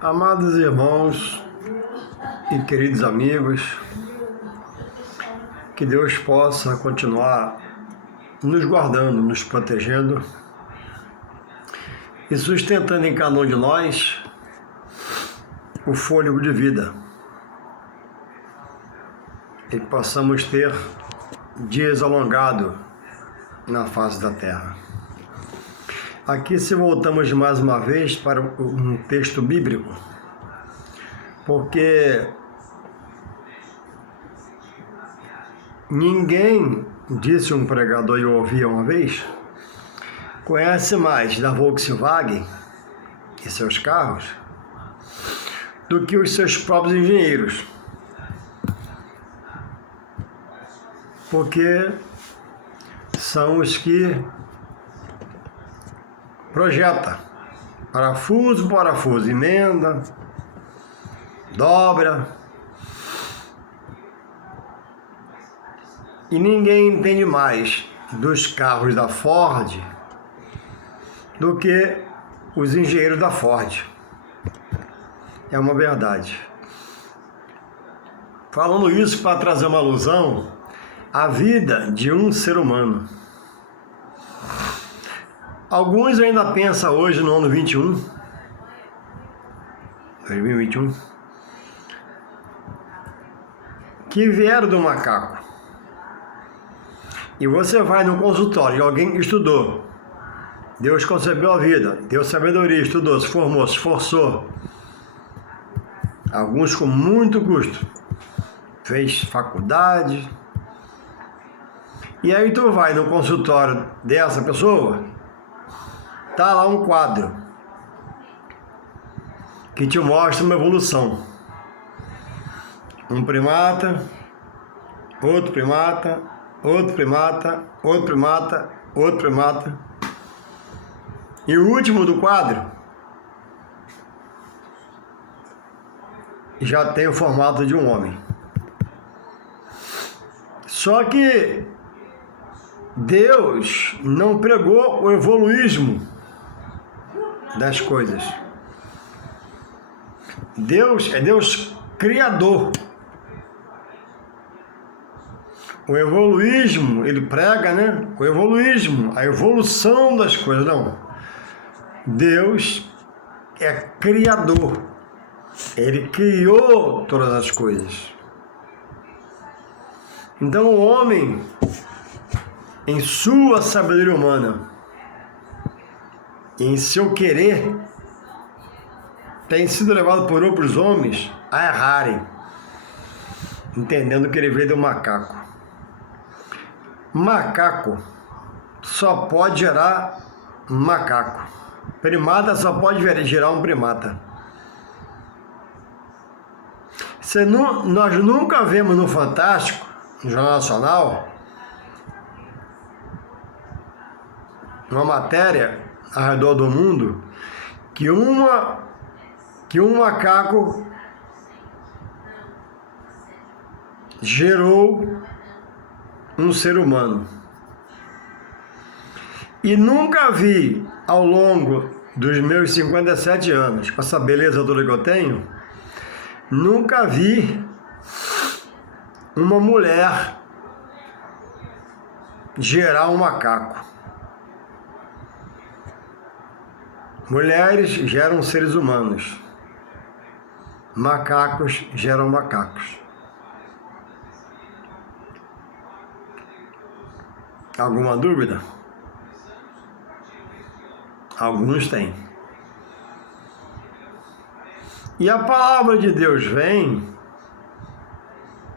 Amados irmãos e queridos amigos, que Deus possa continuar nos guardando, nos protegendo e sustentando em cada um de nós o fôlego de vida, e que possamos ter dias alongados na face da terra. Aqui se voltamos mais uma vez para um texto bíblico, porque ninguém, disse um pregador e eu ouvi uma vez, conhece mais da Volkswagen e seus carros do que os seus próprios engenheiros. Porque são os que projeta parafuso por parafuso, emenda, dobra, e ninguém entende mais dos carros da Ford do que os engenheiros da Ford. É uma verdade. Falando isso para trazer uma alusão à vida de um ser humano. Alguns ainda pensam hoje no ano 2021, que vieram do macaco. E você vai no consultório e alguém estudou. Deus concebeu a vida, deu sabedoria, estudou, se formou, se esforçou. Alguns com muito custo. Fez faculdade. E aí tu vai no consultório dessa pessoa, tá lá um quadro que te mostra uma evolução. Um primata, outro primata, outro primata, outro primata, outro primata. E o último do quadro já tem o formato de um homem. Só que Deus não pregou o evoluísmo das coisas. Deus é Deus criador. O evoluísmo, ele prega, né? O evoluísmo, a evolução das coisas. Não. Deus é criador. Ele criou todas as coisas. Então o homem, em sua sabedoria humana, em seu querer, tem sido levado por outros homens a errarem, entendendo que ele veio do macaco. Macaco só pode gerar macaco. Primata só pode gerar um primata. Nós nunca vemos no Fantástico, no Jornal Nacional, uma matéria ao redor do mundo que um macaco gerou um ser humano. E nunca vi, ao longo dos meus 57 anos, com essa beleza toda que eu tenho, nunca vi uma mulher gerar um macaco. Mulheres geram seres humanos. Macacos geram macacos. Alguma dúvida? Alguns têm. E a palavra de Deus vem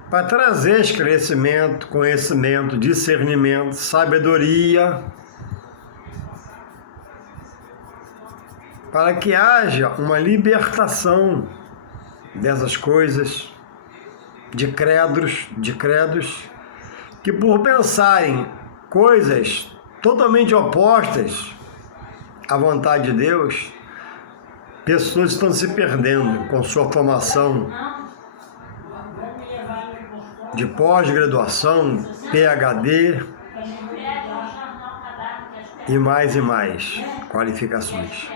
para trazer esclarecimento, conhecimento, discernimento, sabedoria, para que haja uma libertação dessas coisas, de credos, que por pensarem coisas totalmente opostas à vontade de Deus, pessoas estão se perdendo com sua formação de pós-graduação, PhD e mais qualificações.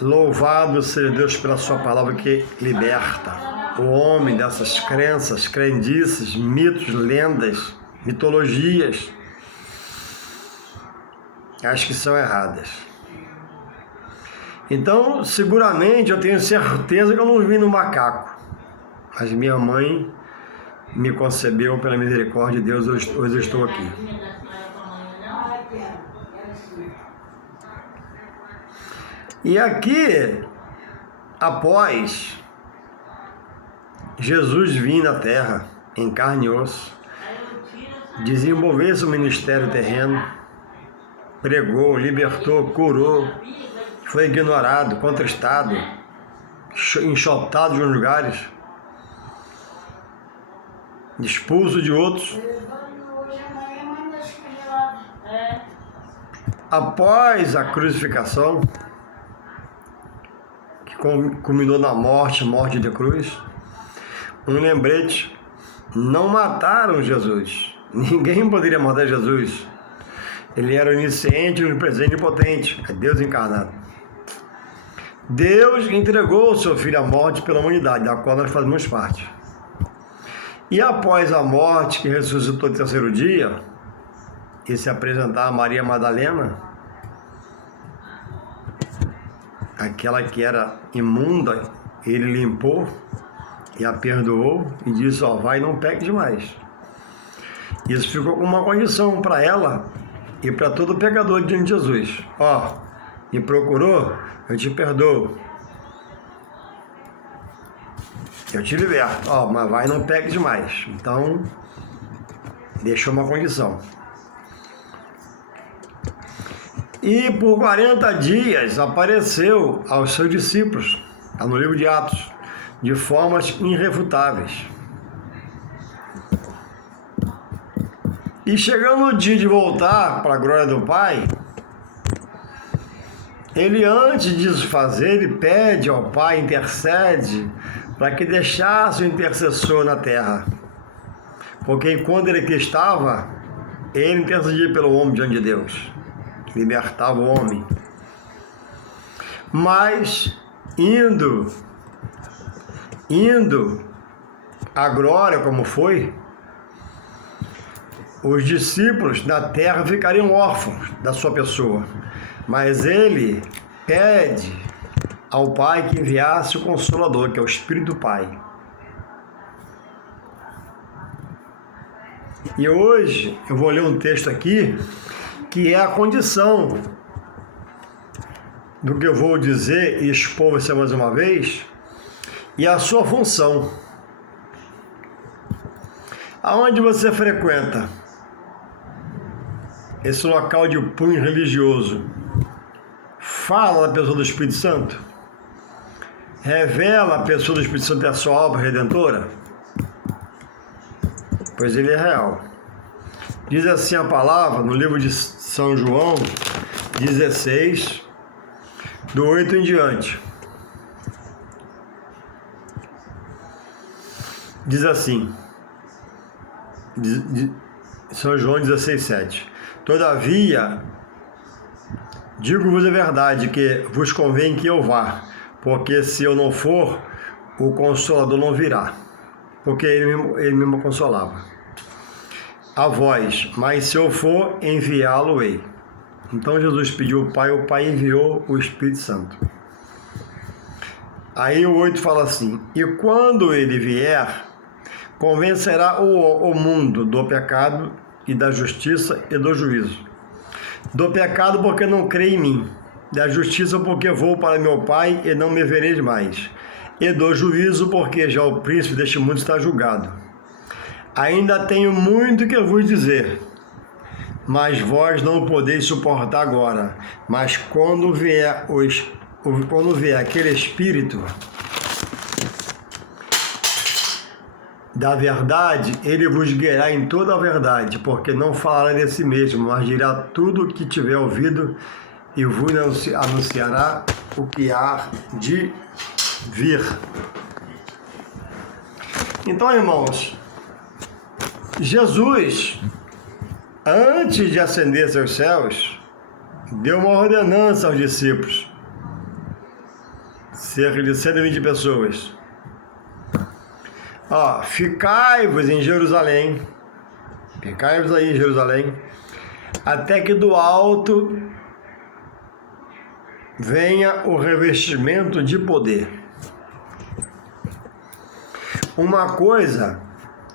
Louvado seja Deus pela sua palavra que liberta o homem dessas crenças, crendices, mitos, lendas, mitologias, acho que são erradas. Então, seguramente, eu tenho certeza que eu não vim no macaco, mas minha mãe me concebeu pela misericórdia de Deus, hoje eu estou aqui. E aqui, após Jesus vir na terra, em carne e osso, desenvolver seu ministério terreno, pregou, libertou, curou, foi ignorado, contristado, enxotado de uns lugares, expulso de outros. Após a crucificação, que culminou na morte de cruz, um lembrete: não mataram Jesus. Ninguém poderia matar Jesus. Ele era onisciente, onipresente e potente. É Deus encarnado. Deus entregou o seu Filho à morte pela humanidade, da qual nós fazemos parte. E após a morte, que ressuscitou no terceiro dia, e se apresentar a Maria Madalena, aquela que era imunda, ele limpou e a perdoou e disse: ó, vai, não peque demais. Isso ficou com uma condição para ela e para todo pecador diante de Jesus: ó, me procurou, eu te perdoo, eu te liberto, ó, mas vai, não peque demais. Então, deixou uma condição. E por 40 dias apareceu aos seus discípulos, está no livro de Atos, de formas irrefutáveis. E chegando o dia de voltar para a glória do Pai, ele, antes disso fazer, ele pede ao Pai, intercede, para que deixasse o intercessor na terra. Porque enquanto ele aqui estava, ele intercedia pelo homem diante de Deus, libertava o homem. Mas, indo a glória como foi, os discípulos na terra ficariam órfãos da sua pessoa. Mas ele pede ao Pai que enviasse o Consolador, que é o Espírito do Pai. E hoje eu vou ler um texto aqui que é a condição do que eu vou dizer e expor você mais uma vez, e a sua função. Aonde você frequenta esse local de punho religioso? Fala da pessoa do Espírito Santo? Revela a pessoa do Espírito Santo e a sua obra redentora? Pois ele é real. Diz assim a palavra no livro de São João 16, do 8 em diante. Diz assim, São João 16, 7. Todavia, digo-vos a verdade, que vos convém que eu vá, porque se eu não for, o Consolador não virá, porque ele mesmo consolava a vós, mas se eu for, enviá-lo-ei. Então Jesus pediu ao Pai, o Pai enviou o Espírito Santo. Aí o 8 fala assim: e quando ele vier, convencerá o mundo do pecado e da justiça e do juízo. Do pecado, porque não crê em mim. Da justiça, porque vou para meu Pai e não me vereis mais. E do juízo, porque já o príncipe deste mundo está julgado. Ainda tenho muito que vos dizer, mas vós não podeis suportar agora. Mas quando vier aquele Espírito da verdade, ele vos guiará em toda a verdade, porque não falará de si mesmo, mas dirá tudo o que tiver ouvido e vos anunciará o que há de vir. Então, irmãos, Jesus, antes de ascender aos céus, deu uma ordenança aos discípulos, cerca de 120 pessoas. Ó, ficai-vos em Jerusalém, ficai-vos aí em Jerusalém, até que do alto venha o revestimento de poder. Uma coisa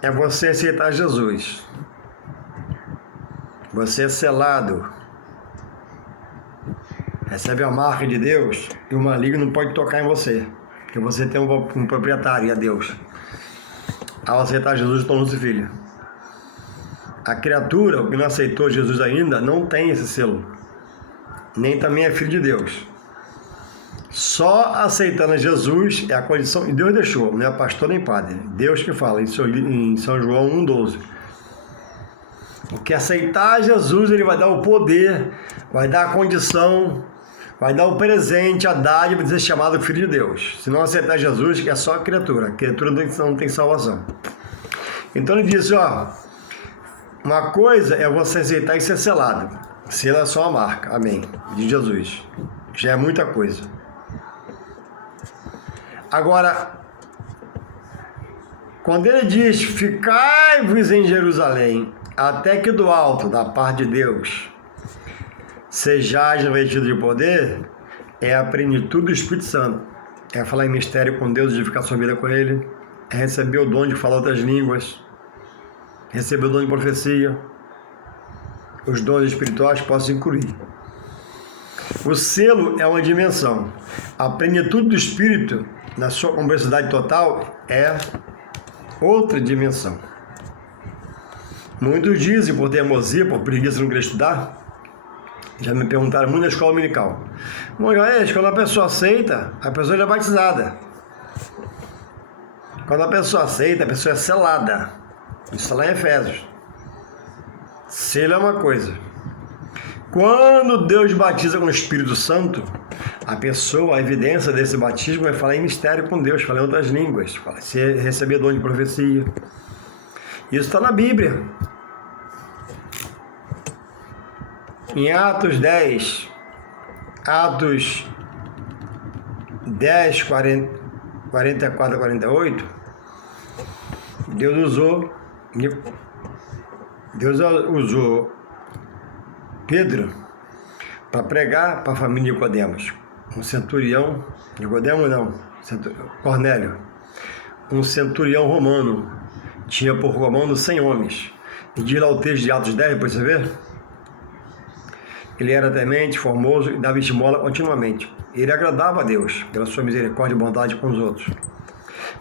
é você aceitar Jesus. Você é selado. Recebe a marca de Deus e o maligno não pode tocar em você, porque você tem um proprietário, e é Deus. Ao aceitar Jesus, tornou-se filho. A criatura, o que não aceitou Jesus ainda, não tem esse selo. Nem também é filho de Deus. Só aceitando Jesus é a condição que Deus deixou, não é pastor nem padre. Deus que fala em São João 1,12. O que aceitar Jesus, ele vai dar o poder, vai dar a condição, vai dar o presente, a dádiva de ser chamado filho de Deus. Se não aceitar Jesus, que é só a criatura não tem salvação. Então ele disse, ó, uma coisa é você aceitar e ser selado. Selo é só a marca, amém, de Jesus. Já é muita coisa. Agora, quando ele diz, ficai-vos em Jerusalém, até que do alto, da parte de Deus, sejais revestidos de poder, é a plenitude do Espírito Santo. É falar em mistério com Deus, edificar sua vida com Ele, é receber o dom de falar outras línguas, receber o dom de profecia, os dons espirituais posso incluir. O selo é uma dimensão. A plenitude do Espírito, na sua complexidade total, é outra dimensão. Muitos dizem, por teimosia, por preguiça, não querer estudar, já me perguntaram muito na escola dominical. Mas quando a pessoa aceita, a pessoa já é batizada. Quando a pessoa aceita, a pessoa é selada. Isso está lá em Efésios. Selo é uma coisa. Quando Deus batiza com o Espírito Santo, a pessoa, a evidência desse batismo é falar em mistério com Deus, falar em outras línguas, receber dom de profecia. Isso está na Bíblia. Em Atos 10, 44 a 48, Deus usou Pedro para pregar para a família de Nicodemos. Um centurião, Cornélio, um centurião romano, tinha por comando 100 homens. E diz lá o texto de Atos 10, depois você vê? Ele era temente, formoso e dava esmola continuamente. Ele agradava a Deus pela sua misericórdia e bondade com os outros.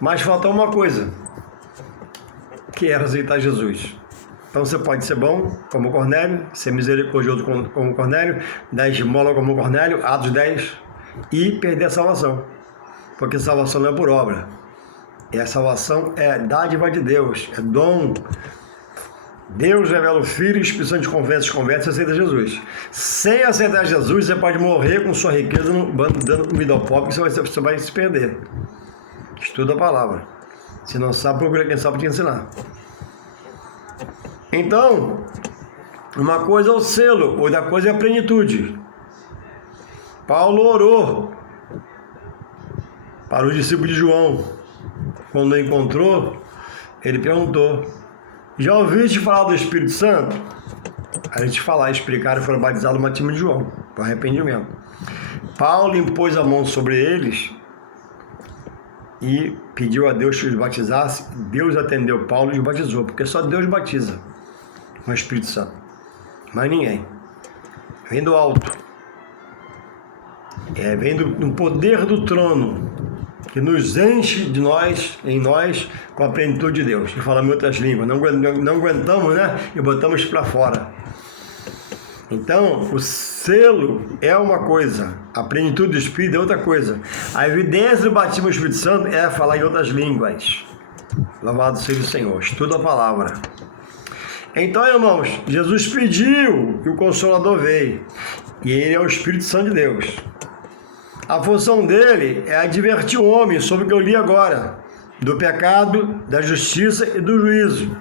Mas faltou uma coisa, que era aceitar Jesus. Então você pode ser bom como Cornélio, ser misericordioso como Cornélio, dar esmola como Cornélio, Atos 10, e perder a salvação. Porque salvação não é por obra. E a salvação é dádiva de Deus, é dom. Deus revela o Filho, o Espírito Santo te convence e aceita Jesus. Sem aceitar Jesus, você pode morrer com sua riqueza dando comida ao pobre, que você vai se perder. Estuda a palavra. Se não sabe, procura quem sabe te ensinar. Então, uma coisa é o selo, outra coisa é a plenitude. Paulo orou para o discípulo de João. Quando o encontrou, ele perguntou, já ouviste falar do Espírito Santo? A gente explicaram e foram batizados no batismo de João, para arrependimento. Paulo impôs a mão sobre eles e pediu a Deus que os batizasse. Deus atendeu Paulo e os batizou, porque só Deus batiza com o Espírito Santo, mas ninguém. Vem do alto, vem do poder do trono, que nos enche em nós, com a plenitude de Deus. E falamos em outras línguas, não aguentamos, né? E botamos para fora. Então, o selo é uma coisa, a plenitude do Espírito é outra coisa. A evidência do batismo do Espírito Santo é falar em outras línguas. Louvado seja o Senhor. Estuda a palavra. Então, irmãos, Jesus pediu que o Consolador veio. E ele é o Espírito Santo de Deus. A função dele é advertir o homem sobre o que eu li agora, do pecado, da justiça e do juízo.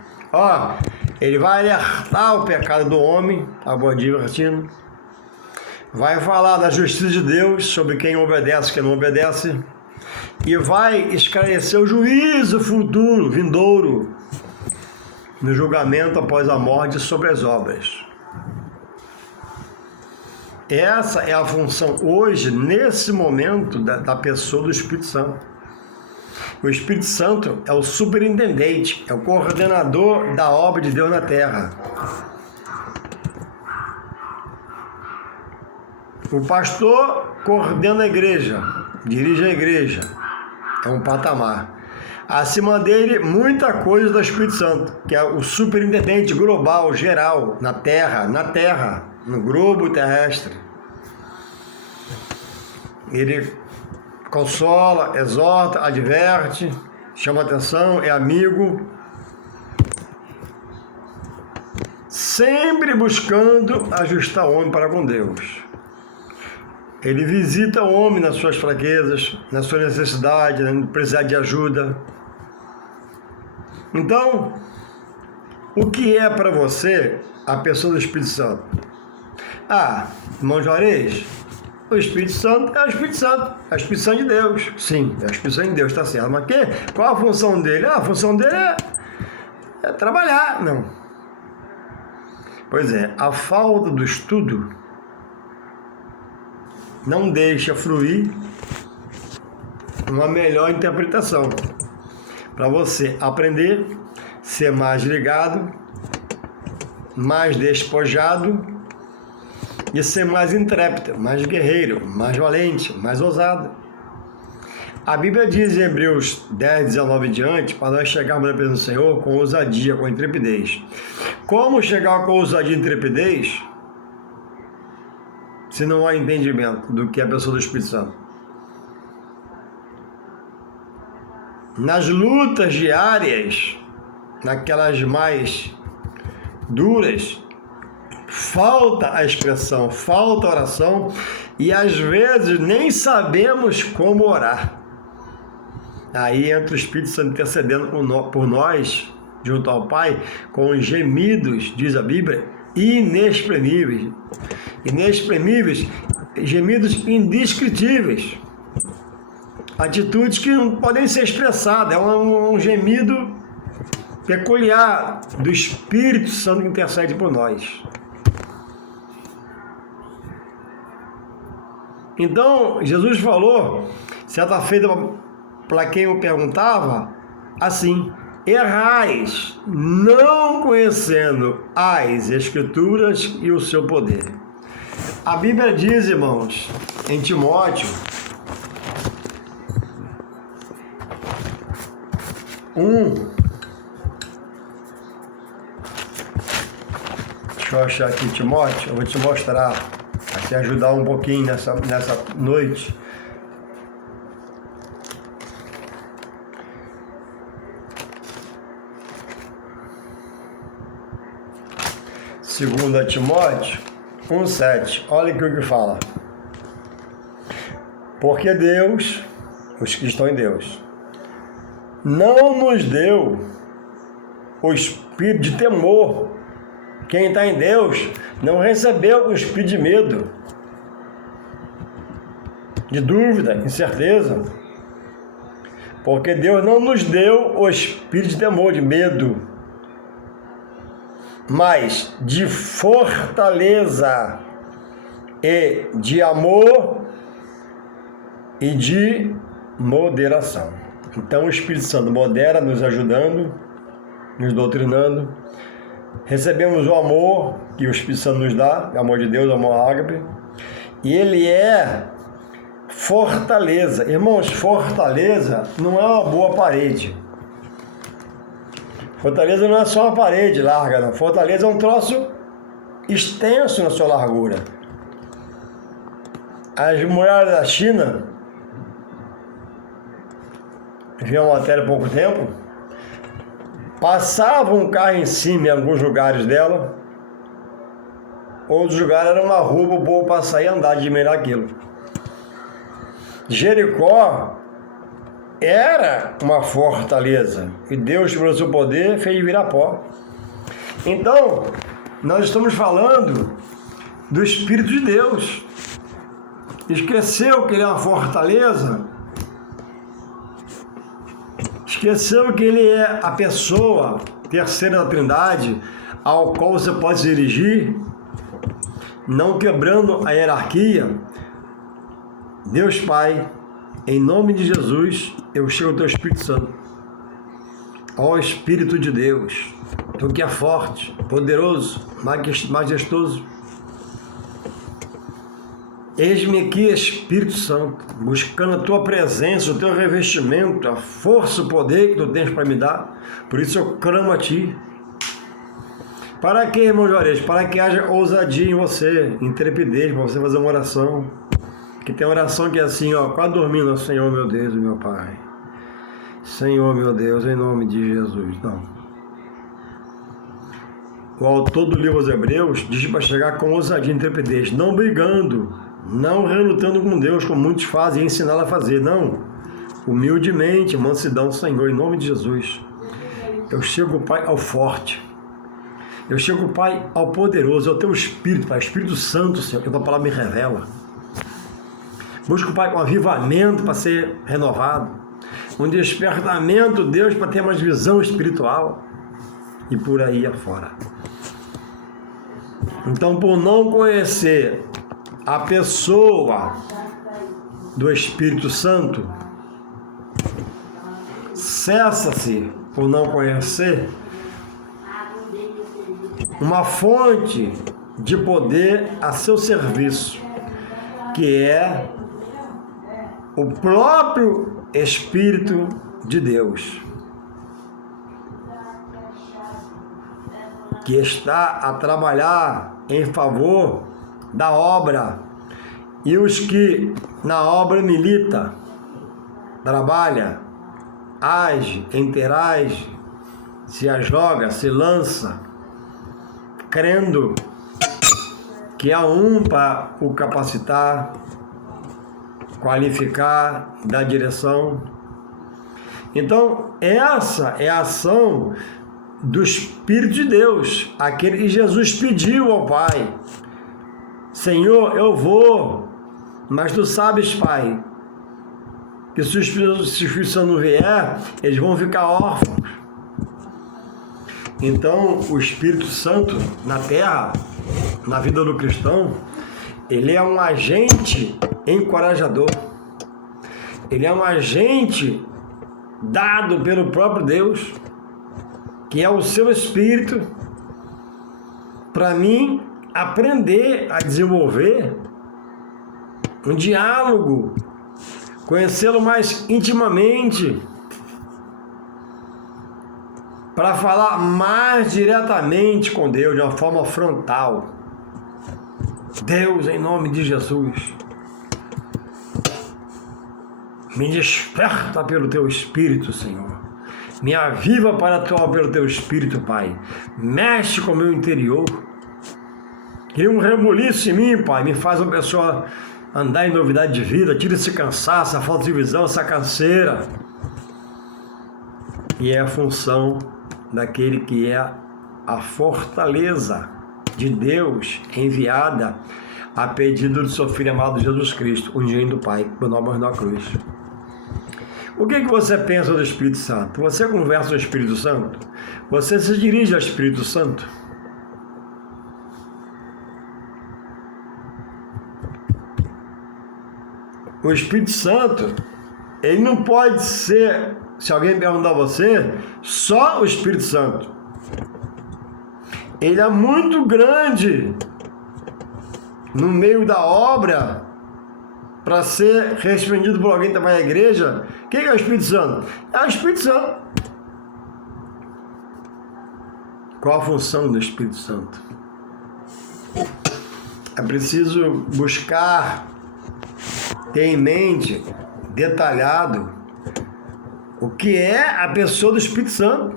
Ele vai alertar o pecado do homem, advertindo, vai falar da justiça de Deus sobre quem obedece e quem não obedece, e vai esclarecer o juízo futuro, vindouro, no julgamento após a morte sobre as obras. Essa é a função hoje, nesse momento, da pessoa do Espírito Santo. O Espírito Santo é o superintendente, é o coordenador da obra de Deus na terra. O pastor coordena a igreja, dirige a igreja, é um patamar. Acima dele, muita coisa do Espírito Santo, que é o superintendente global, geral, na terra, no globo terrestre. Ele consola, exorta, adverte, chama atenção, é amigo, sempre buscando ajustar o homem para com Deus. Ele visita o homem nas suas fraquezas, na sua necessidade, na precisar de ajuda. Então, o que é para você a pessoa do Espírito Santo? Irmão Juarez, o Espírito Santo é o Espírito Santo, é o Espírito Santo de Deus. Sim, é o Espírito Santo de Deus, está certo. Mas qual a função dele? A função dele é trabalhar. Não. Pois é, a falta do estudo não deixa fluir uma melhor interpretação. Para você aprender, ser mais ligado, mais despojado e ser mais intrépido, mais guerreiro, mais valente, mais ousado. A Bíblia diz em Hebreus 10, 19 e diante, para nós chegarmos na presença do Senhor com ousadia, com intrepidez. Como chegar com ousadia e intrepidez se não há entendimento do que é a pessoa do Espírito Santo? Nas lutas diárias, naquelas mais duras, falta a expressão, falta a oração e às vezes nem sabemos como orar. Aí entra o Espírito Santo intercedendo por nós, junto ao Pai, com gemidos, diz a Bíblia, inexprimíveis. Inexprimíveis, gemidos indescritíveis. Atitudes que não podem ser expressadas, é um gemido peculiar do Espírito Santo que intercede por nós. Então, Jesus falou, certa feita, para quem o perguntava, assim: errais, não conhecendo as Escrituras e o seu poder. A Bíblia diz, irmãos, em Timóteo 1, deixa eu achar aqui Timóteo, eu vou te mostrar, para te ajudar um pouquinho nessa noite. Segunda Timóteo 1,7, olha aqui o que fala. Porque Deus, os que estão em Deus, não nos deu o espírito de temor. Quem está em Deus não recebeu o espírito de medo, de dúvida, incerteza. Porque Deus não nos deu o espírito de temor, de medo, mas de fortaleza e de amor e de moderação. Então o Espírito Santo modera, nos ajudando, nos doutrinando. Recebemos o amor que o Espírito Santo nos dá, o amor de Deus, o amor ágape, e ele é fortaleza. Irmãos, fortaleza não é uma boa parede. Fortaleza não é só uma parede larga, não. Fortaleza é um troço extenso na sua largura. As muralhas da China, vi uma matéria há pouco tempo, passava um carro em cima em alguns lugares dela, outros lugares era uma rua para o povo passar e andar, admirar aquilo. Jericó era uma fortaleza e Deus, pelo seu poder, fez virar pó. Então, nós estamos falando do Espírito de Deus. Esqueceu que ele é uma fortaleza? Esqueceu que ele é a pessoa terceira da Trindade ao qual você pode se dirigir, não quebrando a hierarquia? Deus Pai, em nome de Jesus, eu chego ao Teu Espírito Santo. Ó Espírito de Deus, Tu que é forte, poderoso, majestoso, eis-me aqui, Espírito Santo, buscando a Tua presença, o Teu revestimento, a força, o poder que Tu tens para me dar. Por isso eu clamo a Ti. Para que, irmão Juarez? Para que haja ousadia em você, intrepidez, para você fazer uma oração. Que tem oração que é assim, ó, quase dormindo, Senhor meu Deus e meu Pai. Senhor meu Deus, em nome de Jesus. Não. O autor do livro aos Hebreus diz para chegar com ousadia e intrepidez, não brigando, não relutando com Deus, como muitos fazem, e ensiná-lo a fazer. Não. Humildemente, mansidão, Senhor, em nome de Jesus. Eu chego, Pai, ao forte. Eu chego, Pai, ao poderoso, ao Teu Espírito, Pai, Espírito Santo, Senhor, que a Tua palavra me revela. Busco, Pai, um avivamento para ser renovado, um despertamento, Deus, para ter mais visão espiritual e por aí afora. Então, por não conhecer a pessoa do Espírito Santo, cessa-se por não conhecer uma fonte de poder a seu serviço, que é o próprio Espírito de Deus, que está a trabalhar em favor da obra, e os que na obra milita, trabalha, age, interage, se ajoga, se lança, crendo que há um para o capacitar, qualificar, dar direção. Então, essa é a ação do Espírito de Deus, aquele que Jesus pediu ao Pai. Senhor, eu vou, mas Tu sabes, Pai, que se o Espírito Santo não vier, eles vão ficar órfãos. Então, o Espírito Santo na terra, na vida do cristão, ele é um agente encorajador. Ele é um agente dado pelo próprio Deus, que é o seu Espírito, para mim aprender a desenvolver um diálogo, conhecê-lo mais intimamente, para falar mais diretamente com Deus, de uma forma frontal. Deus, em nome de Jesus, me desperta pelo Teu Espírito, Senhor. Me aviva para atuar pelo Teu Espírito, Pai. Mexe com o meu interior. Cria um rebuliço em mim, Pai. Me faz uma pessoa andar em novidade de vida. Tira esse cansaço, essa falta de visão, essa canseira. E é a função daquele que é a fortaleza de Deus enviada a pedido do seu Filho amado Jesus Cristo, o ungido do Pai, por nós morrendo na cruz. O que você pensa do Espírito Santo? Você conversa com o Espírito Santo? Você se dirige ao Espírito Santo? O Espírito Santo, ele não pode ser, se alguém perguntar a você, só o Espírito Santo. Ele é muito grande no meio da obra para ser respondido por alguém que trabalha na igreja. Quem é o Espírito Santo? É o Espírito Santo. Qual a função do Espírito Santo? É preciso buscar ter em mente, detalhado, o que é a pessoa do Espírito Santo.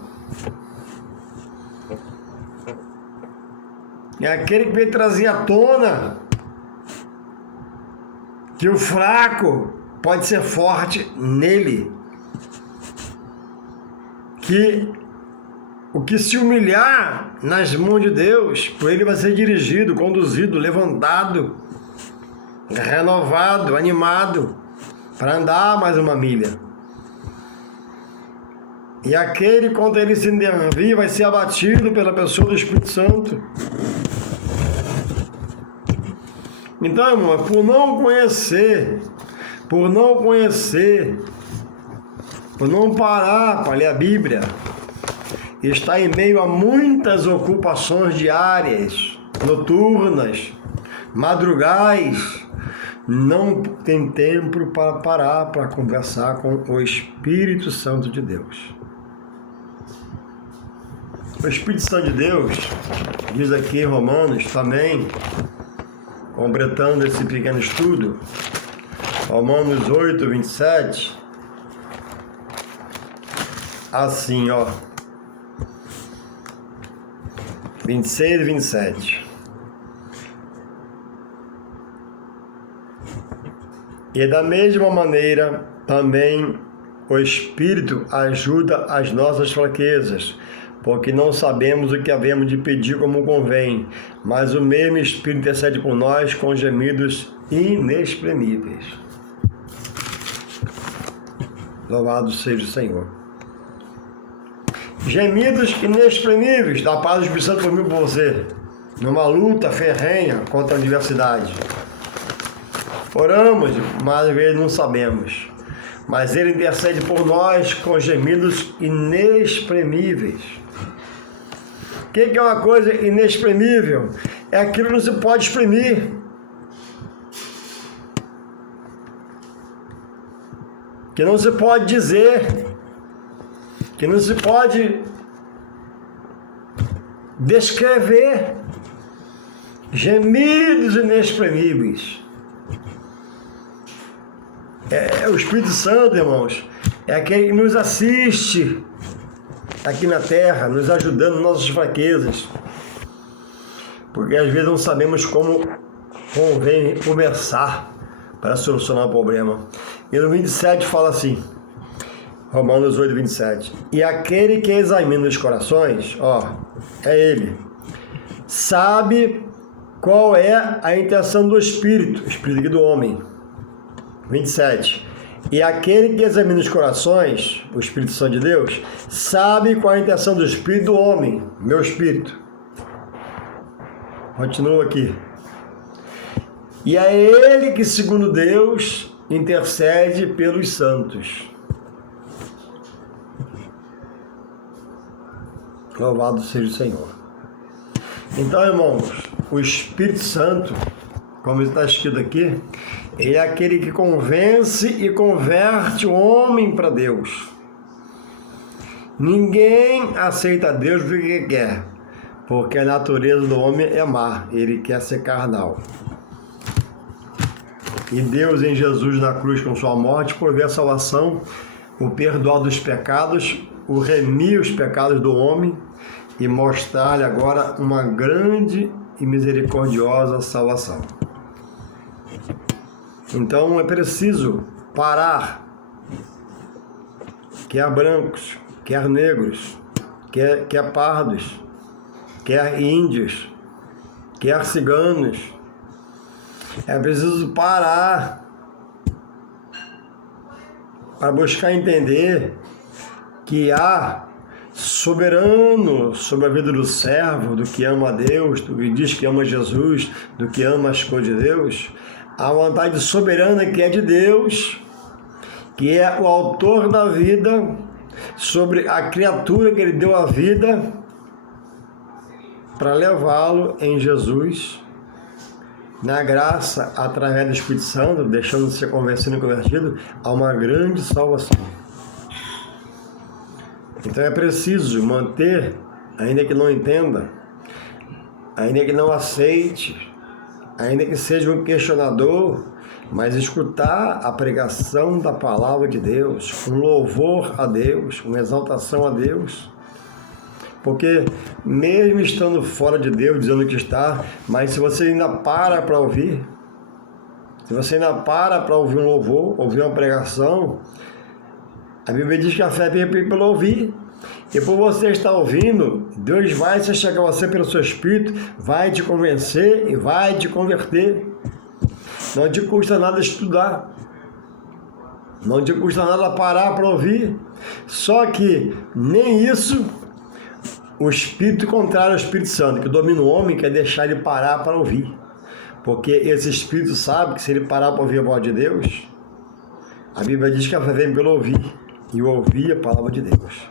É aquele que veio trazer à tona que o fraco pode ser forte nele, que o que se humilhar nas mãos de Deus, por ele vai ser dirigido, conduzido, levantado renovado, animado, para andar mais uma milha. E aquele, quando ele se enervir, vai ser abatido pela pessoa do Espírito Santo. Então, irmão, por não parar para ler a Bíblia, está em meio a muitas ocupações diárias, noturnas, madrugais, não tem tempo para parar para conversar com o Espírito Santo de Deus. O Espírito Santo de Deus, diz aqui em Romanos também, completando esse pequeno estudo, Romanos 8, 27, assim, ó, 26 e 27. E da mesma maneira, também o Espírito ajuda as nossas fraquezas, porque não sabemos o que havemos de pedir como convém, mas o mesmo Espírito intercede por nós com gemidos inexprimíveis. Louvado seja o Senhor. Gemidos inexprimíveis da paz do Espírito Santo por mim e por você, numa luta ferrenha contra a adversidade. Oramos, mas às vezes não sabemos. Mas Ele intercede por nós com gemidos inexprimíveis. O que é uma coisa inexprimível? É aquilo que não se pode exprimir. Que não se pode dizer. Que não se pode descrever. Gemidos inexprimíveis. O Espírito Santo, irmãos, é aquele que nos assiste aqui na terra, nos ajudando nas nossas fraquezas. Porque às vezes não sabemos como convém conversar para solucionar o problema. E no 27 fala assim, Romanos 8, 27. E aquele que examina os corações, ó, é Ele, sabe qual é a intenção do Espírito, o Espírito aqui do homem. 27. E aquele que examina os corações, o Espírito Santo de Deus, sabe qual é a intenção do Espírito do homem, meu Espírito. Continua aqui. E é Ele que, segundo Deus, intercede pelos santos. Louvado seja o Senhor. Então, irmãos, o Espírito Santo, como está escrito aqui, ele é aquele que convence e converte o homem para Deus. Ninguém aceita Deus porque quer, porque a natureza do homem é má, ele quer ser carnal. E Deus em Jesus na cruz com sua morte provê a salvação, o perdoar dos pecados, o remir os pecados do homem e mostrar-lhe agora uma grande e misericordiosa salvação. Então é preciso parar, quer brancos, quer negros, quer pardos, quer índios, quer ciganos. É preciso parar para buscar entender que há soberano sobre a vida do servo, do que ama a Deus, do que diz que ama Jesus, do que ama as coisas de Deus. A vontade soberana que é de Deus, que é o autor da vida, sobre a criatura que Ele deu a vida, para levá-lo em Jesus, na graça, através do Espírito Santo, deixando de ser convencido e convertido, a uma grande salvação. Então é preciso manter, ainda que não entenda, ainda que não aceite, ainda que seja um questionador, mas escutar a pregação da palavra de Deus, um louvor a Deus, uma exaltação a Deus. Porque mesmo estando fora de Deus, dizendo que está, mas se você ainda para ouvir, se você ainda para ouvir um louvor, ouvir uma pregação, a Bíblia diz que a fé vem pelo ouvir. E por você estar ouvindo, Deus vai se chegar a você pelo seu Espírito, vai te convencer e vai te converter. Não te custa nada estudar. Não te custa nada parar para ouvir. Só que nem isso o espírito contrário ao Espírito Santo, que domina o homem, quer deixar ele parar para ouvir. Porque esse espírito sabe que se ele parar para ouvir a voz de Deus, a Bíblia diz que a fé vem pelo ouvir, e ouvir a palavra de Deus.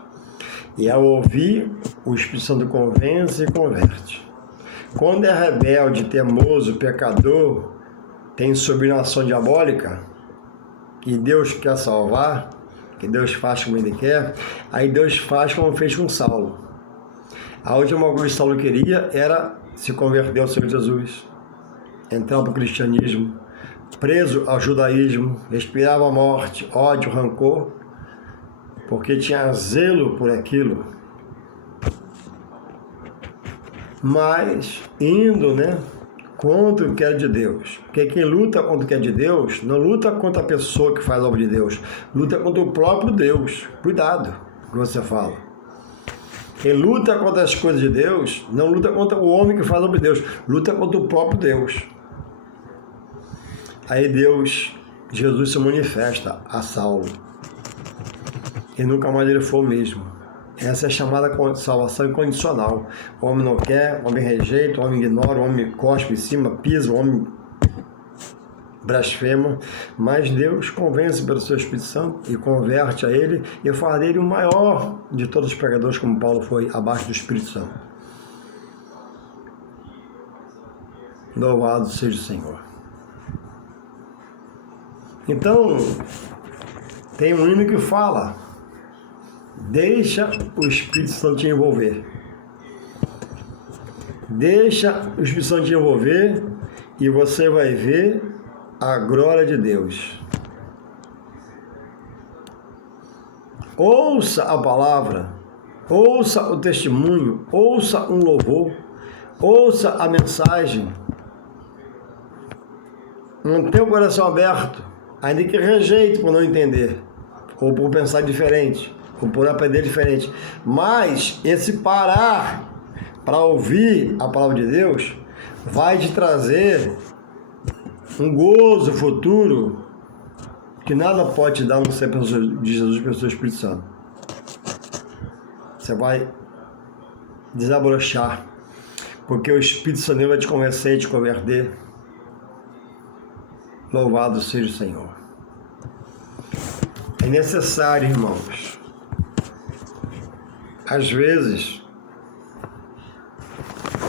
E ao ouvir, o Espírito Santo convence e converte. Quando é rebelde, teimoso, pecador, tem subordinação diabólica, e Deus quer salvar, que Deus faz como Ele quer, aí Deus faz como fez com Saulo. A última coisa que Saulo queria era se converter ao Senhor Jesus, entrar para o cristianismo, preso ao judaísmo, respirava a morte, ódio, rancor, porque tinha zelo por aquilo. Mas indo, contra o que é de Deus. Porque quem luta contra o que é de Deus, não luta contra a pessoa que faz a obra de Deus, luta contra o próprio Deus. Cuidado com o que você fala. Quem luta contra as coisas de Deus, não luta contra o homem que faz a obra de Deus, luta contra o próprio Deus. Aí Jesus se manifesta a Saulo. E nunca mais ele foi o mesmo. Essa é a chamada salvação incondicional. O homem não quer, o homem rejeita, o homem ignora, o homem cospe em cima, pisa, o homem blasfema. Mas Deus convence pelo seu Espírito Santo e converte a ele e faz dele o maior de todos os pregadores, como Paulo foi, abaixo do Espírito Santo. Louvado seja o Senhor. Então, tem um hino que fala: deixa o Espírito Santo te envolver. Deixa o Espírito Santo te envolver e você vai ver a glória de Deus. Ouça a palavra, ouça o testemunho, ouça um louvor, ouça a mensagem. Mantenha o coração aberto, ainda que rejeite por não entender, ou por pensar diferente, ou por aprender diferente. Mas esse parar para ouvir a palavra de Deus vai te trazer um gozo futuro que nada pode te dar no ser de Jesus pelo seu Espírito Santo. Você vai desabrochar, porque o Espírito Santo vai te convencer e te converter. Louvado seja o Senhor. É necessário, irmãos. Às vezes,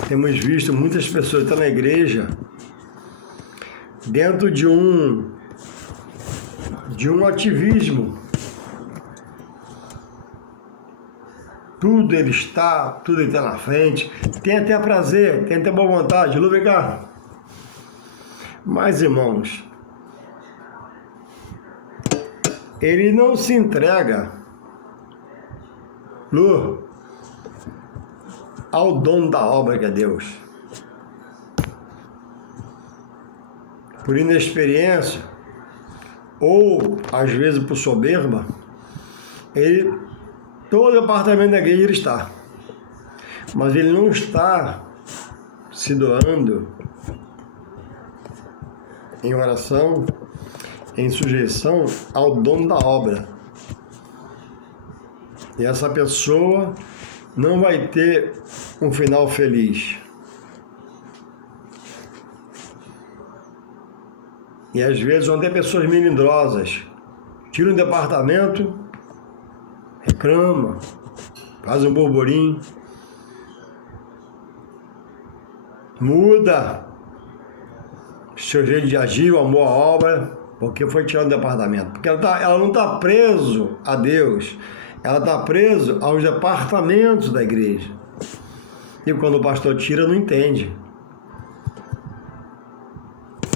temos visto muitas pessoas estar na igreja dentro de um ativismo. Tudo ele está na frente, tem até prazer, tem até boa vontade. Lu, vem cá. Mas, irmãos, ele não se entrega, Lu, ao dono da obra que é Deus. Por inexperiência, ou às vezes por soberba, todo o departamento da igreja ele está. Mas ele não está se doando em oração, em sujeição ao dono da obra. E essa pessoa não vai ter um final feliz. E às vezes vão ter pessoas melindrosas, tiram um departamento, reclama, faz um burburinho, muda seu jeito de agir, o amor à obra, porque foi tirado do departamento. Porque ela não está preso a Deus, ela está preso aos departamentos da igreja. E quando o pastor tira, não entende.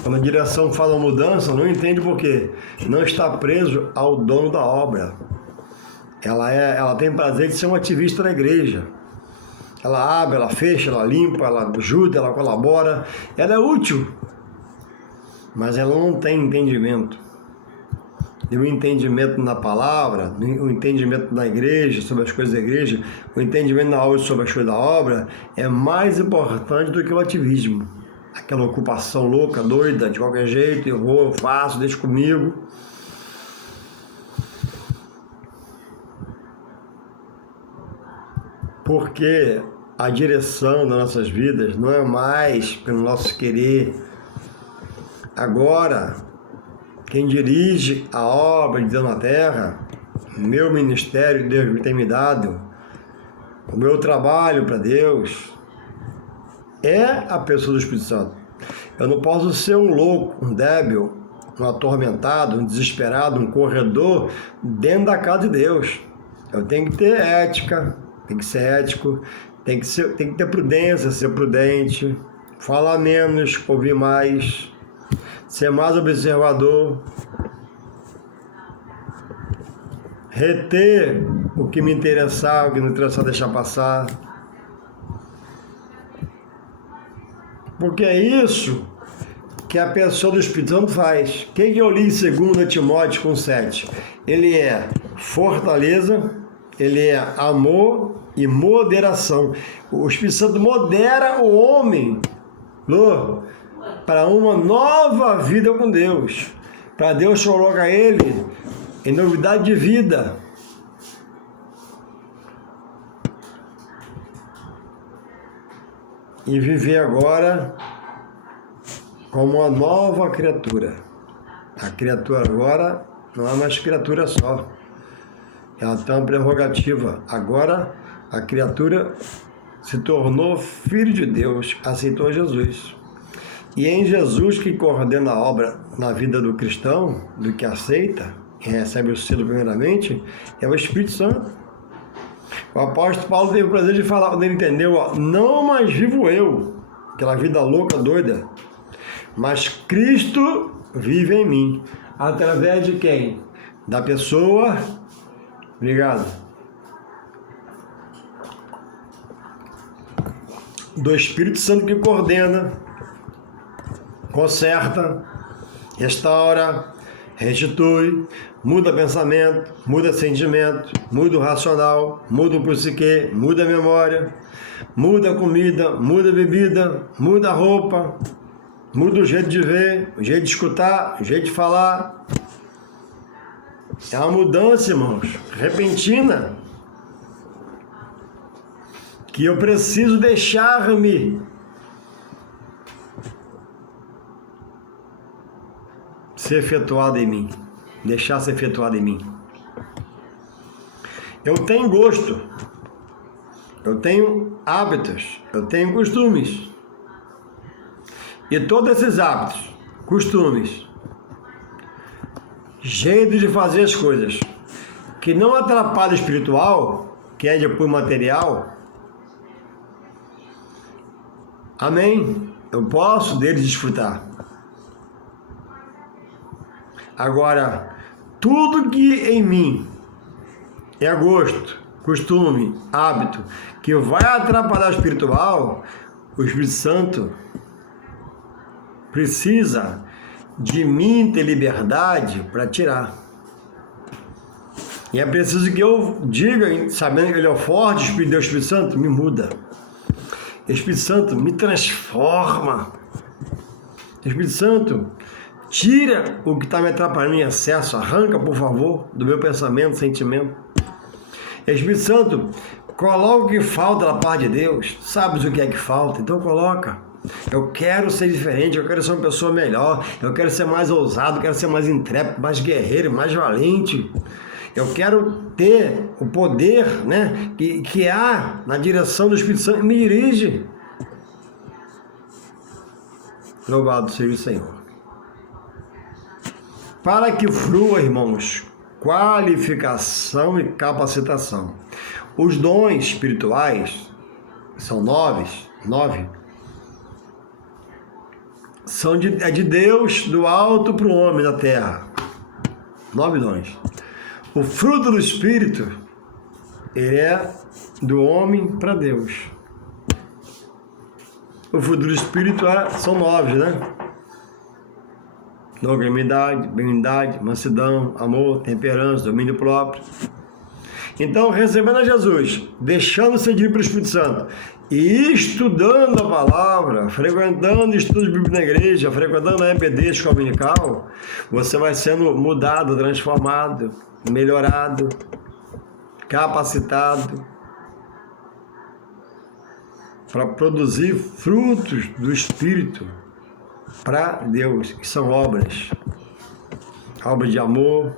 Quando a direção faz uma mudança, não entende por quê. Não está preso ao dono da obra. Ela tem prazer de ser um ativista na igreja. Ela abre, ela fecha, ela limpa, ela ajuda, ela colabora. Ela é útil. Mas ela não tem entendimento. E o entendimento na palavra, o entendimento na igreja, sobre as coisas da igreja, o entendimento na obra sobre as coisas da obra, é mais importante do que o ativismo. aquela ocupação louca, doida, de qualquer jeito, eu vou, eu faço, deixa comigo. Porque a direção das nossas vidas não é mais pelo nosso querer. Agora, quem dirige a obra de Deus na terra, meu ministério, Deus me tem me dado, o meu trabalho para Deus, é a pessoa do Espírito Santo. Eu não posso ser um louco, um débil, um atormentado, um desesperado, um corredor dentro da casa de Deus. Eu tenho que ter ética, tem que ser ético, tem que ter prudência, ser prudente, falar menos, ouvir mais, ser mais observador, reter o que me interessar, o que não interessar, deixar passar. Porque é isso que a pessoa do Espírito Santo faz. O que eu li em 2 Timóteo 1,7? Ele é fortaleza, ele é amor e moderação. O Espírito Santo modera o homem para uma nova vida com Deus. Para Deus colocar ele em novidade de vida. E viver agora como uma nova criatura. A criatura agora não é mais criatura só. Ela tem uma prerrogativa. Agora a criatura se tornou filho de Deus, aceitou Jesus. E é em Jesus que coordena a obra na vida do cristão, do que aceita, e recebe o selo primeiramente, é o Espírito Santo. O apóstolo Paulo teve o prazer de falar, quando ele entendeu, não mais vivo eu, aquela vida louca, doida, mas Cristo vive em mim. Através de quem? Da pessoa, obrigado, do Espírito Santo que coordena, conserta, restaura, restitui, muda pensamento, muda sentimento, muda o racional, muda o psique, muda a memória, muda a comida, muda a bebida, muda a roupa, muda o jeito de ver, o jeito de escutar, o jeito de falar. É uma mudança, irmãos, repentina, que eu preciso deixar-me ser efetuado em mim, deixar ser efetuado em mim. Eu tenho gosto, eu tenho hábitos, eu tenho costumes. E todos esses hábitos, costumes, jeito de fazer as coisas, que não atrapalha o espiritual, que é depois material, amém? Eu posso deles desfrutar. Agora, tudo que em mim é gosto, costume, hábito, que vai atrapalhar o espiritual, o Espírito Santo precisa de mim ter liberdade para tirar. E é preciso que eu diga, sabendo que ele é o forte, o Espírito Deus, Espírito Santo, me muda. Espírito Santo, me transforma. Espírito Santo, tira o que está me atrapalhando em excesso, arranca, por favor, do meu pensamento, sentimento. Espírito Santo, coloca o que falta da parte de Deus. Sabes o que é que falta? Então coloca. Eu quero ser diferente, eu quero ser uma pessoa melhor, eu quero ser mais ousado, eu quero ser mais intrépido, mais guerreiro, mais valente. Eu quero ter o poder, né, que há na direção do Espírito Santo, me dirige. Louvado seja o Senhor. Para que flua, irmãos, qualificação e capacitação. Os dons espirituais, são 9, são de Deus, do alto para o homem da terra. 9 dons. O fruto do Espírito, ele é do homem para Deus. O fruto do Espírito são 9, né? Longanimidade, benignidade, mansidão, amor, temperança, domínio próprio. Então, recebendo a Jesus, deixando ser dirigido pelo Espírito Santo e estudando a palavra, frequentando estudos bíblicos na igreja, frequentando a EBD, escola dominical, você vai sendo mudado, transformado, melhorado, capacitado para produzir frutos do Espírito para Deus, que são obras de amor,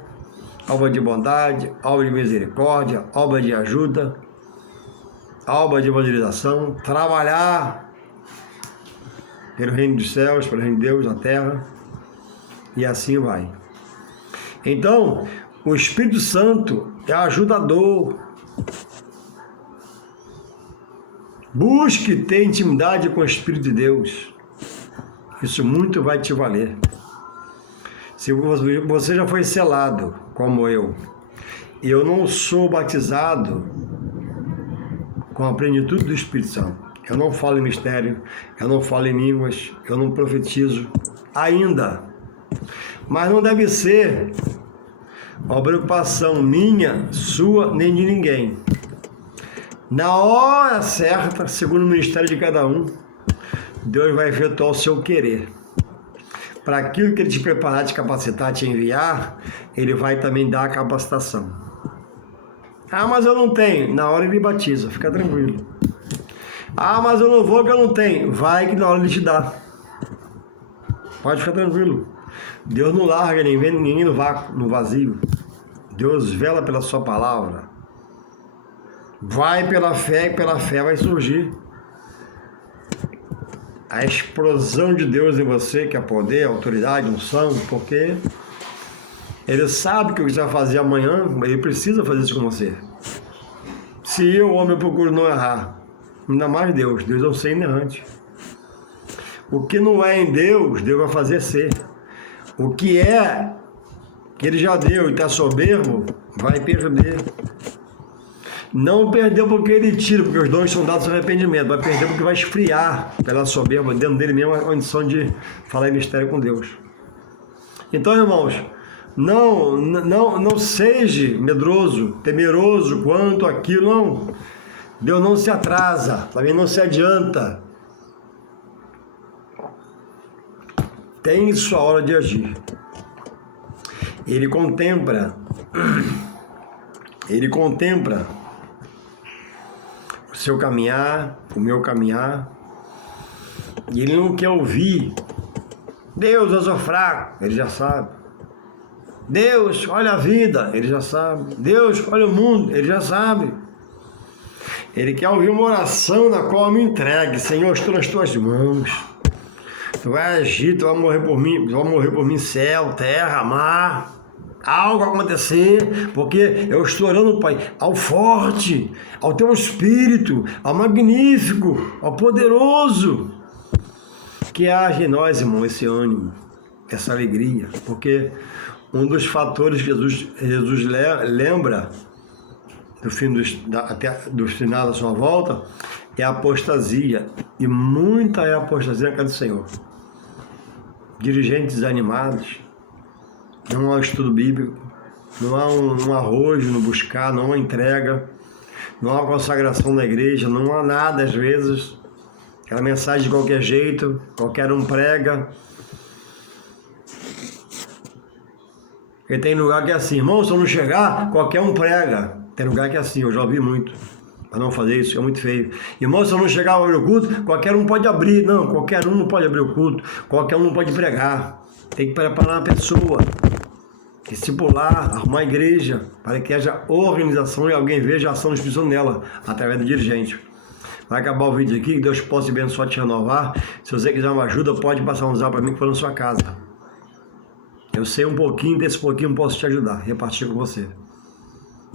obra de bondade, obra de misericórdia, obra de ajuda, obra de evangelização, trabalhar pelo reino dos céus, pelo reino de Deus na terra, e assim vai. Então, o Espírito Santo é ajudador. Busque ter intimidade com o Espírito de Deus. Isso muito vai te valer. Se você já foi selado, como eu não sou batizado com a plenitude do Espírito Santo. Eu não falo em mistério, eu não falo em línguas, eu não profetizo ainda. Mas não deve ser uma preocupação minha, sua, nem de ninguém. Na hora certa, segundo o ministério de cada um, Deus vai efetuar o seu querer. Para aquilo que Ele te preparar, te capacitar, te enviar, Ele vai também dar a capacitação. Ah, mas eu não tenho. Na hora Ele batiza, fica tranquilo. Ah, mas eu não vou que eu não tenho. Vai que na hora Ele te dá. Pode ficar tranquilo. Deus não larga ninguém no vácuo, no vazio. Deus vela pela sua palavra. Vai pela fé, e pela fé vai surgir a explosão de Deus em você, que é poder, autoridade, unção, porque Ele sabe que o que você vai fazer amanhã, Ele precisa fazer isso com você. Se eu, homem, procuro não errar, ainda mais Deus é um ser inerrante. O que não é em Deus, Deus vai fazer ser. O que é, que Ele já deu e está soberbo, vai perder. Não perdeu porque Ele tira, porque os dons são dados ao arrependimento. Vai perder porque vai esfriar pela soberba dentro dele mesmo a condição de falar em mistério com Deus. Então, irmãos, não seja medroso, temeroso quanto aquilo, não. Deus não se atrasa, também não se adianta. Tem sua hora de agir. Ele contempla o seu caminhar, o meu caminhar, e Ele não quer ouvir. Deus, eu sou fraco, Ele já sabe. Deus, olha a vida, Ele já sabe. Deus, olha o mundo, Ele já sabe. Ele quer ouvir uma oração na qual eu me entregue. Senhor, estou nas tuas mãos. Tu vai agir, tu vai morrer por mim, céu, terra, mar. Algo acontecer, porque eu estou orando, Pai, ao forte, ao Teu Espírito, ao magnífico, ao poderoso, que age em nós, irmão, esse ânimo, essa alegria, porque um dos fatores que Jesus lembra do final da sua volta é a apostasia, e muita é a apostasia na casa do Senhor. Dirigentes desanimados, não há um estudo bíblico, não há um arrojo no buscar, não há entrega, não há consagração na igreja, não há nada às vezes, aquela mensagem de qualquer jeito, qualquer um prega. Porque tem lugar que é assim, irmão, se eu não chegar, qualquer um prega. Tem lugar que é assim, eu já ouvi muito, para não fazer isso, é muito feio. Irmão, se eu não chegar a abrir o culto, qualquer um pode abrir. Não, qualquer um não pode abrir o culto, qualquer um não pode pregar. Tem que preparar a pessoa, discipular, arrumar a igreja, para que haja organização e alguém veja a ação do Espírito Santo nela, através do dirigente. Vai acabar o vídeo aqui, que Deus possa te abençoar, te renovar. Se você quiser uma ajuda, pode passar um zap para mim que for na sua casa. Eu sei um pouquinho, desse pouquinho eu posso te ajudar, repartir com você.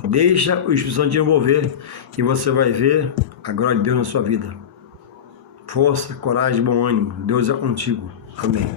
Deixa o Espírito Santo te envolver e você vai ver a glória de Deus na sua vida. Força, coragem, bom ânimo. Deus é contigo. Amém.